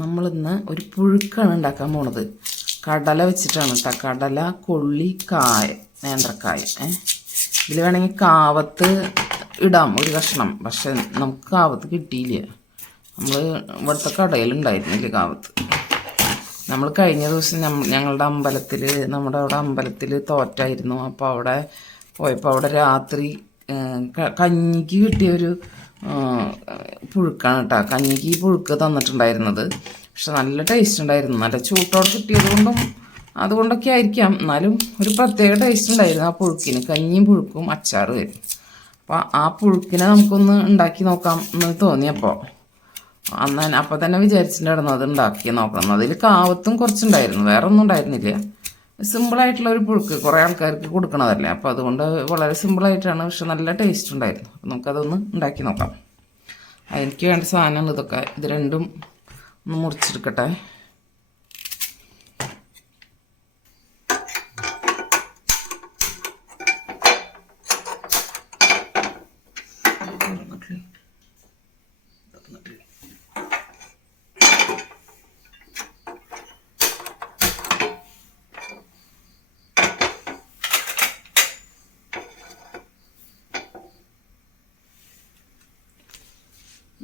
നമ്മളിന്ന് ഒരു പുഴുക്കാണ് ഉണ്ടാക്കാൻ പോണത്. കടല വെച്ചിട്ടാണ് കേട്ടോ കടല കൊള്ളി കായ നേന്ത്രക്കായ ഇതിൽ വേണമെങ്കിൽ കാവത്ത് ഇടാം ഒരു കഷ്ണം. പക്ഷെ നമുക്ക് കാവത്ത് കിട്ടിയില്ല. നമ്മൾ ഇവിടുത്തെ കടയിലുണ്ടായിരുന്നില്ല കാവത്ത്? നമ്മൾ കഴിഞ്ഞ ദിവസം ഞങ്ങളുടെ അമ്പലത്തിൽ നമ്മുടെ അവിടെ അമ്പലത്തിൽ തോറ്റായിരുന്നു. അപ്പോൾ അവിടെ പോയപ്പോൾ അവിടെ രാത്രി കഞ്ഞിക്ക് കിട്ടിയൊരു ആ, പുഴുക്കാണ് കേട്ടോ കഞ്ഞിക്ക് ഈ പുഴുക്ക് തന്നിട്ടുണ്ടായിരുന്നത്. പക്ഷെ നല്ല ടേസ്റ്റ് ഉണ്ടായിരുന്നു. നല്ല ചൂട്ടോടെ കിട്ടിയത് കൊണ്ടും അതുകൊണ്ടൊക്കെ ആയിരിക്കാം. എന്നാലും ഒരു പ്രത്യേക ടേസ്റ്റ് ഉണ്ടായിരുന്നു ആ പുഴുക്കിന്. കഞ്ഞിയും പുഴുക്കും അച്ചാറ് വരും അപ്പോൾ ആ പുഴുക്കിനെ നമുക്കൊന്ന് ഉണ്ടാക്കി നോക്കാം എന്ന് തോന്നിയപ്പോൾ അന്ന് തന്നെ അപ്പം തന്നെ വിചാരിച്ചിട്ടുണ്ടായിരുന്നു അത് ഉണ്ടാക്കി നോക്കണം. അതിൽ കാവത്തും കുറച്ചുണ്ടായിരുന്നു. വേറെ ഒന്നും ഉണ്ടായിരുന്നില്ല. സിമ്പിളായിട്ടുള്ള ഒരു പുഴുക്ക് കുറേ ആൾക്കാർക്ക് കൊടുക്കണതല്ലേ. അപ്പോൾ അതുകൊണ്ട് വളരെ സിമ്പിളായിട്ടാണ് പക്ഷെ നല്ല ടേസ്റ്റ് ഉണ്ടായിരുന്നു. നമുക്കതൊന്ന് ഉണ്ടാക്കി നോക്കാം. എനിക്ക് വേണ്ട സാധനമാണ് ഇതൊക്കെ ഇത് രണ്ടും ഒന്ന് മുറിച്ചെടുക്കട്ടെ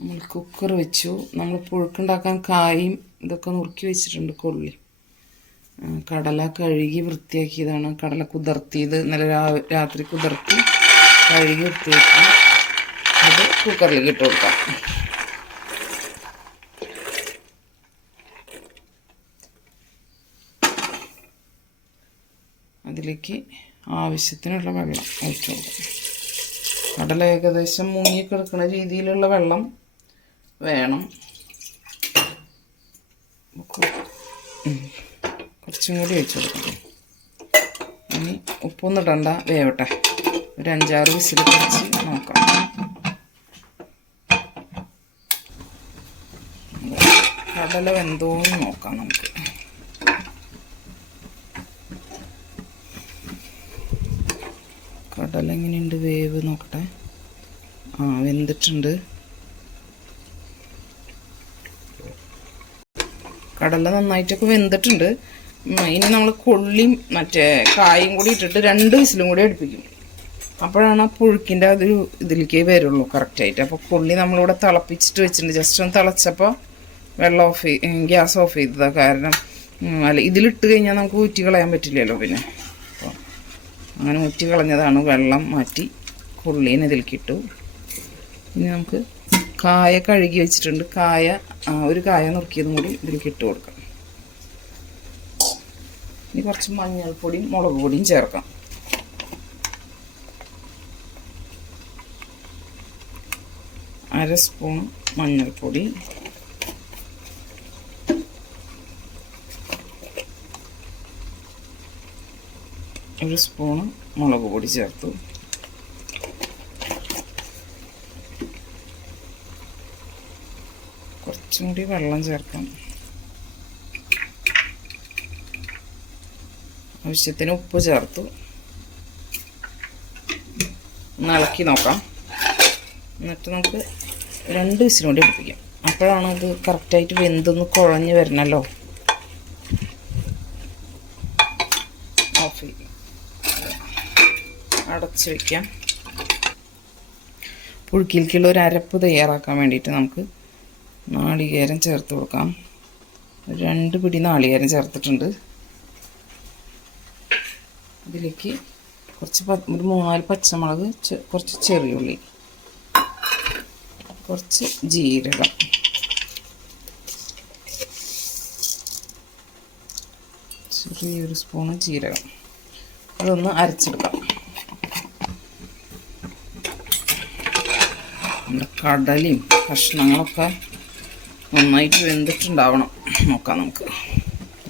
നമ്മൾ കുക്കർ വെച്ചു. നമ്മൾ പുഴുക്കുണ്ടാക്കാൻ കായും ഇതൊക്കെ നുറുക്കി വെച്ചിട്ടുണ്ട് കൊള്ളി. കടല കഴുകി വൃത്തിയാക്കിയതാണ്. കടല കുതിർത്തിയത്. ഇന്നലെ രാത്രി കുതിർത്തി കഴുകി വൃത്തിയാക്കി. അത് കുക്കറിലേക്ക് ഇട്ട് കൊടുക്കാം. അതിലേക്ക് ആവശ്യത്തിനുള്ള വെള്ളം ഒഴിച്ചു കൊടുക്കാം കടല ഏകദേശം മുങ്ങിക്കിടക്കുന്ന രീതിയിലുള്ള വെള്ളം വേണം. കുറച്ചും കൂടി ഒഴിച്ചു കൊടുക്കണം ഇനി ഉപ്പൊന്നും ഇടണ്ട വേവട്ടെ. ഒരു അഞ്ചാറ് വിസിൽ കുറച്ച് നോക്കാം. കടല വെന്തോന്ന് നോക്കാം നമുക്ക്. കടല എങ്ങനെയുണ്ട്? വേവ് നോക്കട്ടെ. ആ വെന്തിട്ടുണ്ട്. കടല നന്നായിട്ടൊക്കെ വെന്തിട്ടുണ്ട്. ഇനി നമ്മൾ കൊള്ളിയും മറ്റേ കായും കൂടി ഇട്ടിട്ട് രണ്ട് വിസിലും കൂടി അടുപ്പിക്കും. അപ്പോഴാണ് ആ പുഴുക്കിന്റെ അതൊരു ഇതിലേക്ക് വരുള്ളൂ കറക്റ്റായിട്ട് അപ്പോൾ കൊള്ളി നമ്മളിവിടെ തിളപ്പിച്ചിട്ട് വെച്ചിട്ടുണ്ട്. ജസ്റ്റ് ഒന്ന് തിളച്ചപ്പോൾ വെള്ളം ഓഫ് ഗ്യാസ് ഓഫ് ചെയ്തതാണ് കാരണം അല്ല ഇതിലിട്ട് കഴിഞ്ഞാൽ നമുക്ക് ഊറ്റി കളയാൻ പറ്റില്ലല്ലോ പിന്നെ. അപ്പോൾ അങ്ങനെ ഊറ്റി കളഞ്ഞതാണ് വെള്ളം മാറ്റി കൊള്ളീനെ ഇതിലേക്ക് ഇട്ടു. ഇനി നമുക്ക് കായ കഴുകി വെച്ചിട്ടുണ്ട്. കായ ഒരു കായ നുറുക്കിയതും കൂടി ഇതിലേക്ക് ഇട്ട് കൊടുക്കാം. ഇനി കുറച്ച് മഞ്ഞൾപ്പൊടിയും മുളക് പൊടിയും ചേർക്കാം. അര സ്പൂൺ മഞ്ഞൾപ്പൊടി. ഒരു സ്പൂണ് മുളക് പൊടി ചേർത്തു. കുറച്ചും കൂടി വെള്ളം ചേർക്കാം ആവശ്യത്തിന് ഉപ്പ് ചേർത്തു. ഇളക്കി നോക്കാം. എന്നിട്ട് നമുക്ക് രണ്ട് വിസിലും കൂടി എടുപ്പിക്കാം. അപ്പോഴാണ് അത് കറക്റ്റായിട്ട് വെന്തൊന്ന് കുഴഞ്ഞ് വരണല്ലോ. ഓഫ് ചെയ്യും. അടച്ച് വയ്ക്കാം പുഴുക്കിലേക്കുള്ള ഒരു അരപ്പ് തയ്യാറാക്കാൻ വേണ്ടിയിട്ട് നമുക്ക് നാളികേരം ചേർത്ത് കൊടുക്കാം. രണ്ട് പിടി നാളികേരം ചേർത്തിട്ടുണ്ട്. ഇതിലേക്ക് കുറച്ച് ഒരു മൂന്നാൽ പച്ചമുളക് കുറച്ച് കുറച്ച് ചെറിയുള്ളി കുറച്ച് ജീരകം ചെറിയൊരു സ്പൂണ് ജീരകം. അതൊന്ന് അരച്ചെടുക്കാം. നമ്മുടെ കടലയും കഷ്ണങ്ങളൊക്കെ നന്നായിട്ട് വെന്തിട്ടുണ്ടാവണം. നോക്കാം നമുക്ക്.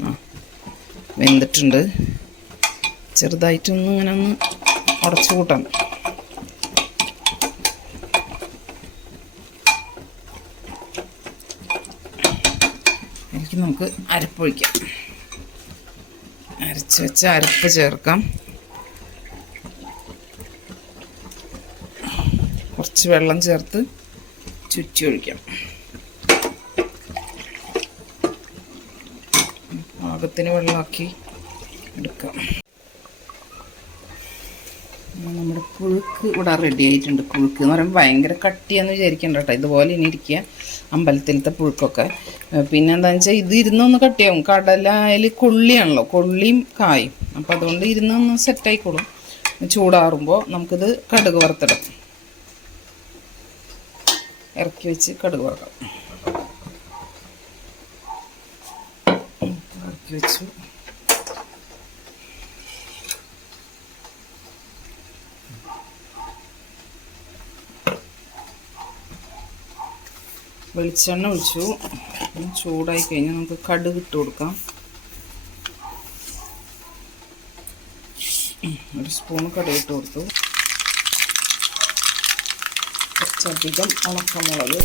ആ വെന്തിട്ടുണ്ട്. ചെറുതായിട്ടൊന്ന് ഇങ്ങനെ ഒന്ന് ഉടച്ചു കൂട്ടാം. എനിക്ക് നമുക്ക് അരപ്പൊഴിക്കാം അരച്ച് വെച്ച അരപ്പ് ചേർക്കാം. കുറച്ച് വെള്ളം ചേർത്ത് ചുറ്റി ഒഴിക്കാം. പാകത്തിന് വെള്ളമാക്കി എടുക്കാം. നമ്മുടെ പുഴുക്ക് ഇവിടെ റെഡി ആയിട്ടുണ്ട്. പുഴുക്ക് എന്ന് പറയുമ്പോൾ ഭയങ്കര കട്ടിയാന്ന് വിചാരിക്കണ്ട കേട്ടോ. ഇതുപോലെ ഇനി ഇരിക്കുക. അമ്പലത്തിലത്തെ പുഴുക്കൊക്കെ. പിന്നെ എന്താണെന്ന് വെച്ചാൽ ഇത് ഇരുന്നൊന്ന് കട്ടിയാവും. കടലയിൽ കൊള്ളിയാണല്ലോ. കൊള്ളിയും കായും. അപ്പോൾ അതുകൊണ്ട് ഇരുന്നൊന്ന് സെറ്റായിക്കോളും ചൂടാറുമ്പോൾ നമുക്കിത് കടുക് വറുത്തിടാം ഇറക്കി വെച്ച് കടുക് വറക്കാം. ഇറക്കി വെച്ചു. വെളിച്ചെണ്ണ ഒഴിച്ചു. ചൂടായി കഴിഞ്ഞാൽ നമുക്ക് കടുക് ഇട്ട് കൊടുക്കാം. ഒരു സ്പൂൺ കടുക് ഇട്ട് കൊടുത്തു. കുറച്ചധികം ഉണക്കമുളക്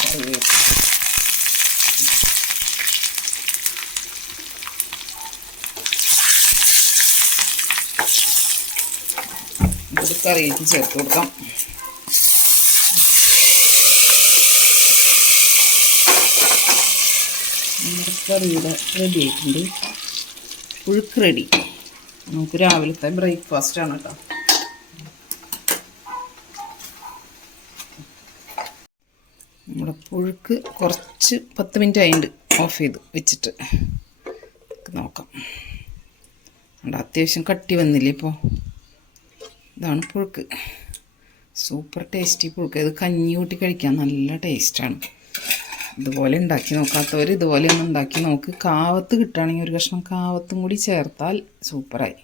കറിവേപ്പില ഇത് കറിയിലേക്ക് ചേർത്ത് കൊടുക്കാം. കറിയുടെ റെഡി ആയിട്ടുണ്ട്. പുഴുക്ക് റെഡി നമുക്ക് രാവിലത്തെ ആണ് കേട്ടോ. നമ്മുടെ പുഴുക്ക് കുറച്ച് പത്ത് മിനിറ്റ് ആയിട്ടുണ്ട് ഓഫ് ചെയ്ത് വെച്ചിട്ട്. നോക്കാം. അത്യാവശ്യം കട്ടി വന്നില്ലേ ഇപ്പോൾ ഇതാണ് പുഴുക്ക്. സൂപ്പർ ടേസ്റ്റി പുഴുക്ക്. ഇത് കഞ്ഞി കൂട്ടി കഴിക്കാൻ നല്ല ടേസ്റ്റാണ് ഇതുപോലെ ഉണ്ടാക്കി നോക്കാത്തവർ ഇതുപോലെ ഒന്ന് ഉണ്ടാക്കി നോക്ക്. കാവത്ത് കിട്ടുകയാണെങ്കിൽ ഒരു കഷ്ണം കാവത്തും കൂടി ചേർത്താൽ സൂപ്പറായി